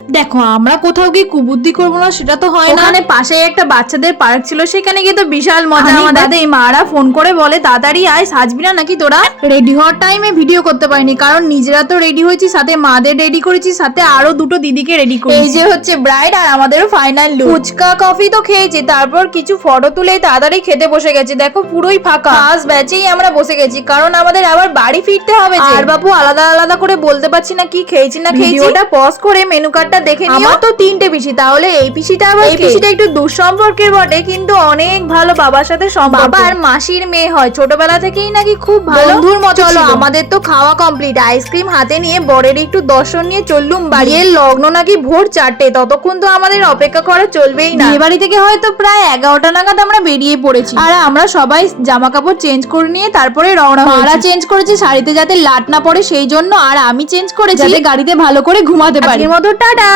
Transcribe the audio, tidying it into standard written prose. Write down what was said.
দেখো আমরা কোথাও গিয়ে কুবুদ্ধি করবো না সেটা তো হয় না। ওখানে পাশেই একটা বাচ্চাদের পার্ক ছিল, সেখানে গিয়ে তো বিশাল মজা। আমাদের মারা ফোন করে বলে তাড়াতাড়ি আয়, সাজবি না নাকি তোরা? রেডি হওয়ার টাইমে ভিডিও করতে পারিনি, কারণ নিজেরা তো রেডি হয়েছি, সাথে মাদের রেডি করেছি, সাথে আরো দুটো দিদিকে রেডি করেছি। এই যে হচ্ছে ব্রাইড আর আমাদেরও ফাইনাল লুক। ফুচকা কফি তো খেয়েছি, তারপর কিছু ফটো তুলে তাড়াতাড়ি খেতে বসে গেছি। দেখো পুরোই ফাঁকা, ফার্স্ট ব্যাচেই আমরা বসে গেছি, কারণ আমাদের আবার বাড়ি ফিরতে হবে। আর বাবু আলাদা আলাদা করে বলতে পারছি না কি খেয়েছি না খেয়েছি। ওটা পজ করে মেনু কার্ডটা দেখে নিও। আমার তো 3টে পিসি, তাহলে এই পিসিটা আবার এই পিসিটা একটু দুঃসম্পর্কের বটে, কিন্তু অনেক ভালো বাবার সাথে সম্পর্ক। বাবা আর মাসির মেয়ে হয়, ছোটবেলা থেকেই নাকি খুব ভালো বন্ধুর মতো। চলো আমাদের তো খাওয়া কমপ্লিট, আইসক্রিম হাতে নিয়ে বরের একটু দর্শন নিয়ে চললুম বাড়ি। এর লগ্ন নাকি ভোর 4টে, ততক্ষণ তো আমাদের অপেক্ষা করা চলবেই না। বিয়ে বাড়ি থেকে হয়তো প্রায় 11টা নাগাদ আমরা বেরিয়ে পড়েছি, আর আমরা সবাই জামা কাপড় চেঞ্জ করে নিয়ে তারপরে রওনা হয়েছি। মারা চেঞ্জ করেছে শাড়িতে যাতে লাট না পড়ে সেই জন্য, আর আমি চেঞ্জ করেছি যাতে গাড়িতে ভালো করে ঘুমাতে পারি। আজকের মতো টাটা।